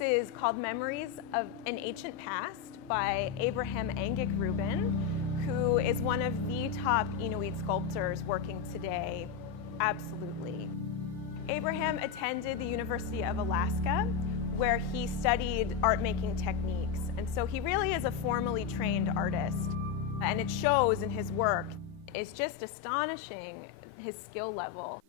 piece is called Memories of an Ancient Past by Abraham Anghik Ruben, who is one of the top Inuit sculptors working today. Absolutely. Abraham attended the University of Alaska, where he studied art-making techniques. And so he really is a formally trained artist. And it shows in his work. It's just astonishing, his skill level.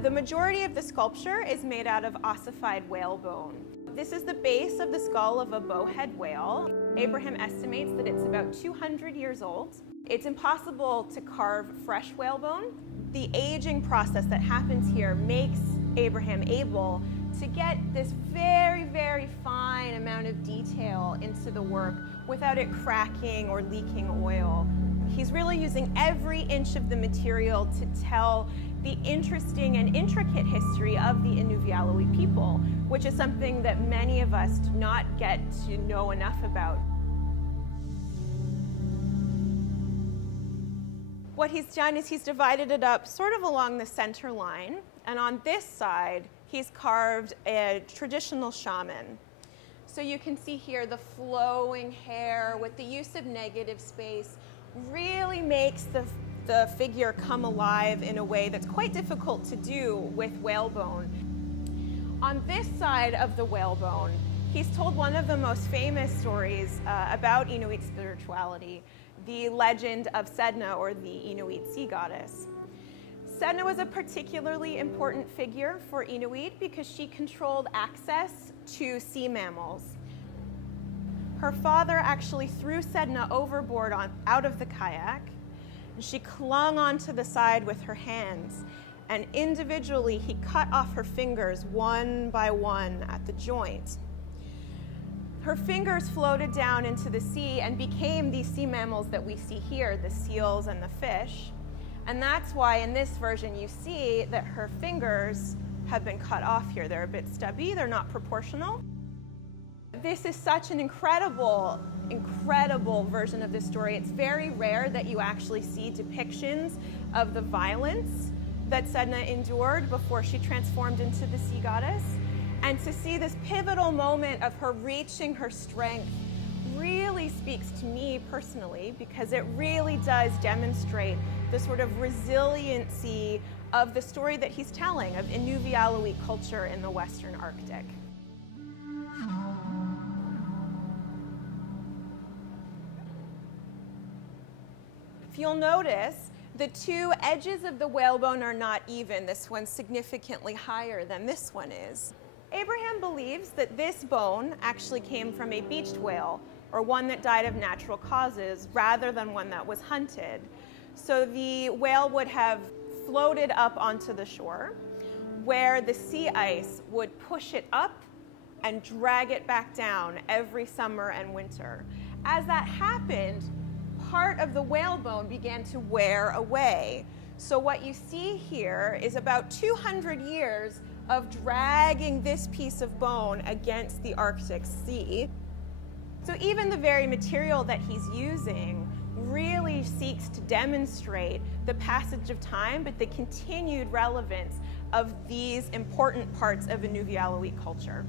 The majority of the sculpture is made out of ossified whalebone. This is the base of the skull of a bowhead whale. Abraham estimates that it's about 200 years old. It's impossible to carve fresh whalebone. The aging process that happens here makes Abraham able to get this very, very fine amount of detail into the work without it cracking or leaking oil. He's really using every inch of the material to tell the interesting and intricate history of the Inuvialuit people, which is something that many of us do not get to know enough about. What he's done is he's divided it up sort of along the center line, and on this side, he's carved a traditional shaman. So you can see here the flowing hair with the use of negative space really makes the figure come alive in a way that's quite difficult to do with whalebone. On this side of the whalebone, he's told one of the most famous stories about Inuit spirituality, the legend of Sedna, or the Inuit sea goddess. Sedna was a particularly important figure for Inuit because she controlled access to sea mammals. Her father actually threw Sedna overboard out of the kayak. She clung onto the side with her hands, and individually he cut off her fingers one by one at the joint. Her fingers floated down into the sea and became these sea mammals that we see here, the seals and the fish. And that's why in this version you see that her fingers have been cut off here. They're a bit stubby, they're not proportional. This is such an incredible version of this story. It's very rare that you actually see depictions of the violence that Sedna endured before she transformed into the sea goddess. And to see this pivotal moment of her reaching her strength really speaks to me personally, because it really does demonstrate the sort of resiliency of the story that he's telling of Inuvialuit culture in the Western Arctic. If you'll notice, the two edges of the whalebone are not even. This one's significantly higher than this one is. Abraham believes that this bone actually came from a beached whale, or one that died of natural causes, rather than one that was hunted. So the whale would have floated up onto the shore, where the sea ice would push it up and drag it back down every summer and winter. As that happened, part of the whalebone began to wear away. So what you see here is about 200 years of dragging this piece of bone against the Arctic Sea. So even the very material that he's using really seeks to demonstrate the passage of time, but the continued relevance of these important parts of Inuvialuit culture.